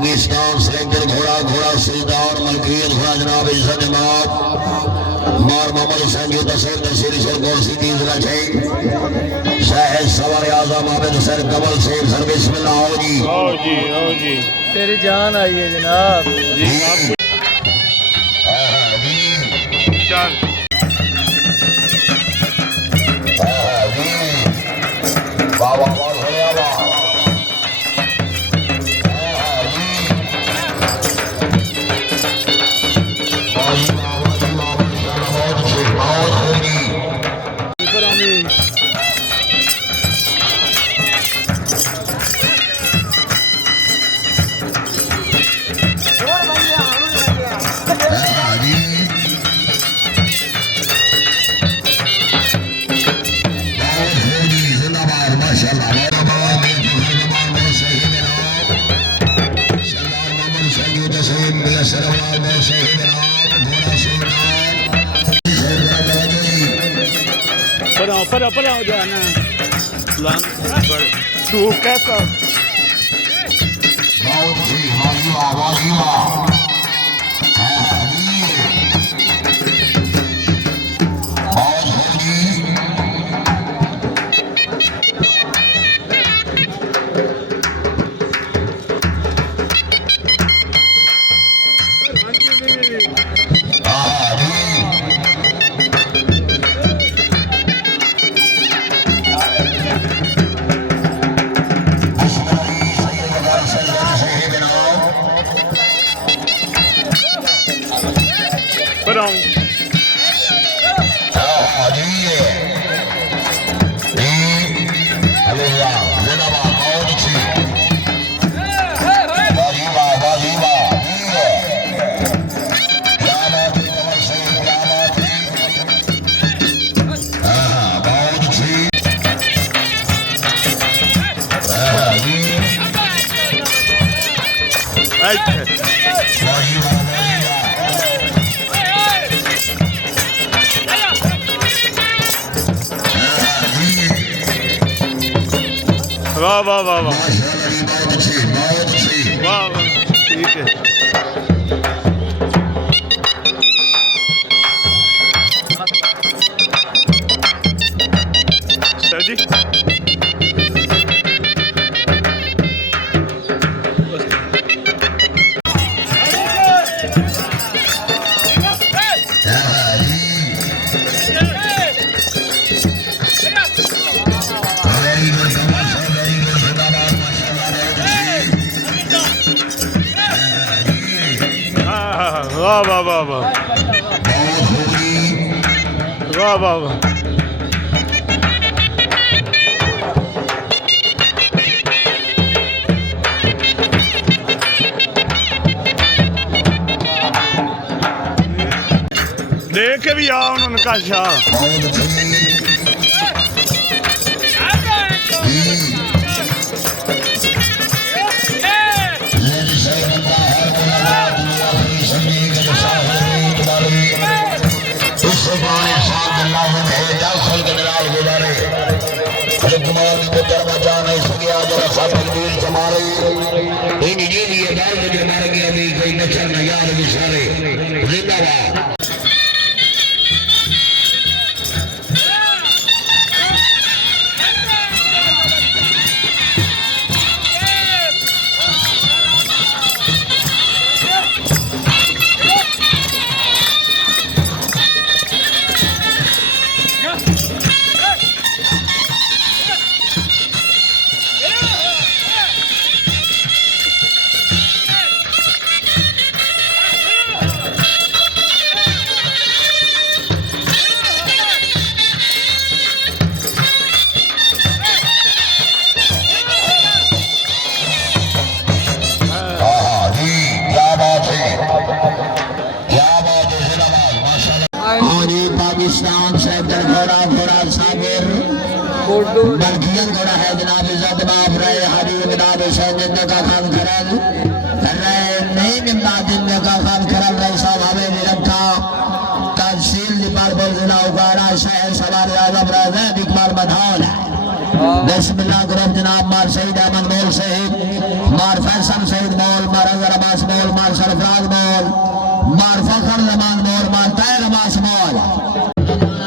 Pakistan selector घोड़ा घोड़ा सीधा और मलकियत घोड़ा जनाब इज्जत इमाम मार मोहम्मद हुसैन जी तसर तस्वीर सरगोर सीधी रखे शाह सवार आजम आबिद हुसैन कमल सेठ सर बिस्मिल्लाह आओ जी तेरी जान आई है जनाब जी चल वाह वाह वाह पर जाना तू कैसा वाह वाह वाह वाह वाह ठीक है सर जी वाह वाह वाह वाह वाह वाह वाह देख के भी आओ उनका शाह पाकिस्तान सेक्टर घोड़ा घोड़ा साबिर मलकियत घोड़ा है जनाब इज्जत बाप रहे हाजी इमदाद हुसैन जिंदे का खान खरल रहे नहीं इमदाद जिंदे का खान खरल रहे साहब हमें भी रखा तहसील डिपार्टमेंट जिला उगाड़ा शहर सवार आजम राजा इकबाल मधान है बिस्मिल्लाह गुरब जनाब मार शहीद अहमद मौल शहीद मार फैसल शहीद मौल मार अगर अब्बास मोल मार सरफराज मोल मार फखर जमान मोल मार तैर अब्बास मोल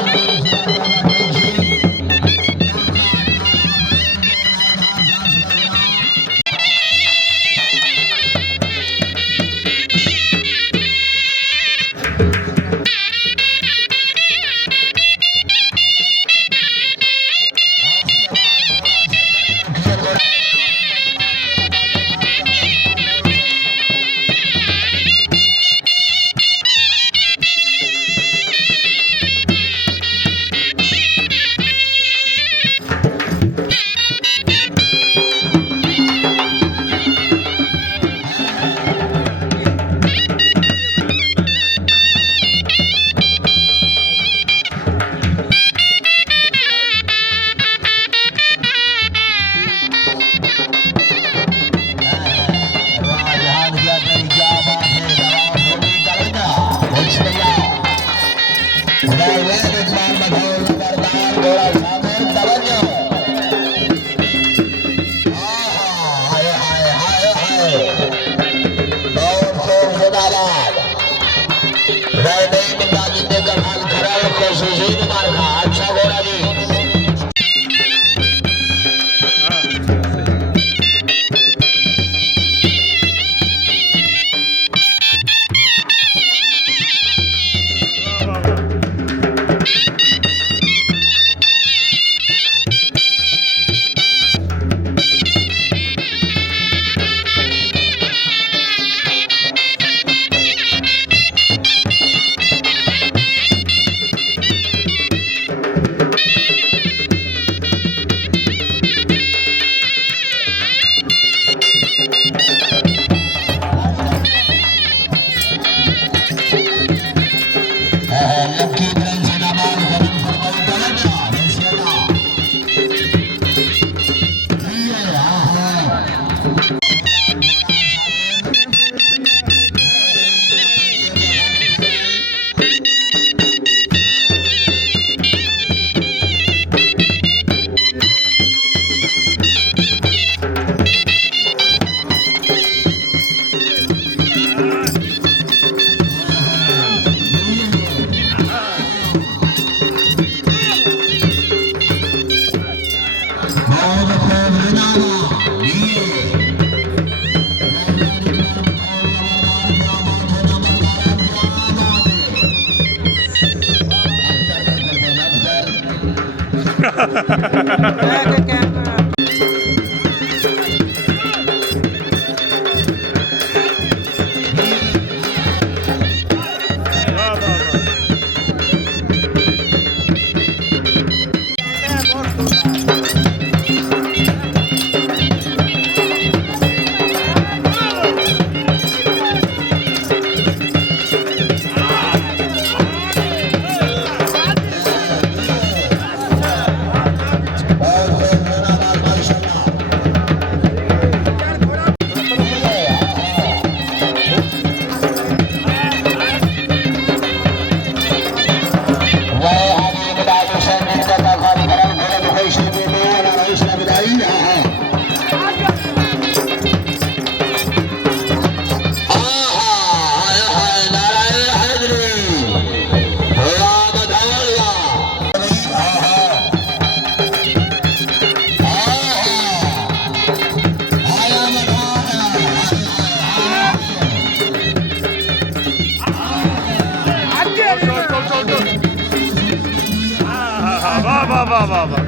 वाह वाह वाह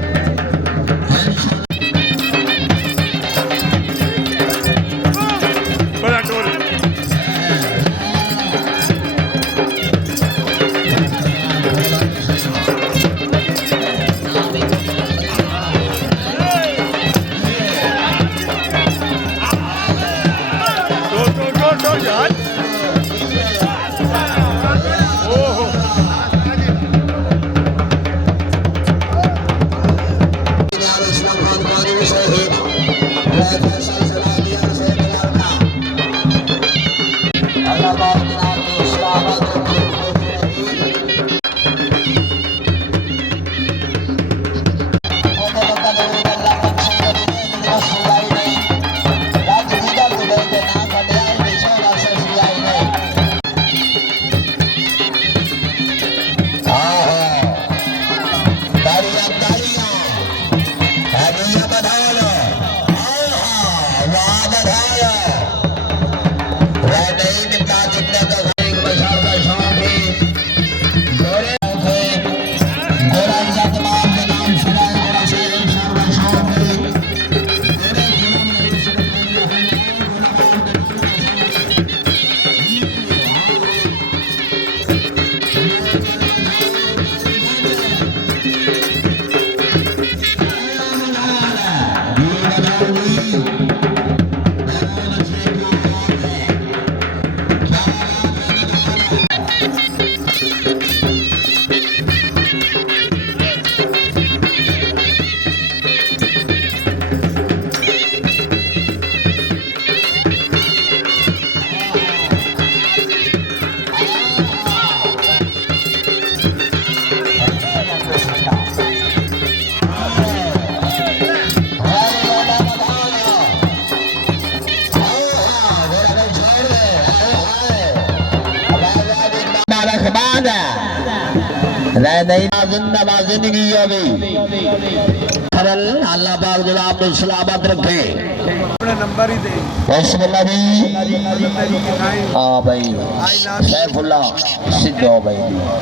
बड़ा टोल टोल यार ओहो मुबारकबाद रह नहीं जिंदाबाद जिंदगी होगी अल्लाह पाक जो आपको सलामत रखे अपना नंबर ही दे बिस्मिल्लाह जी हाँ भाई सैफुल्लाह सिद्धो भाई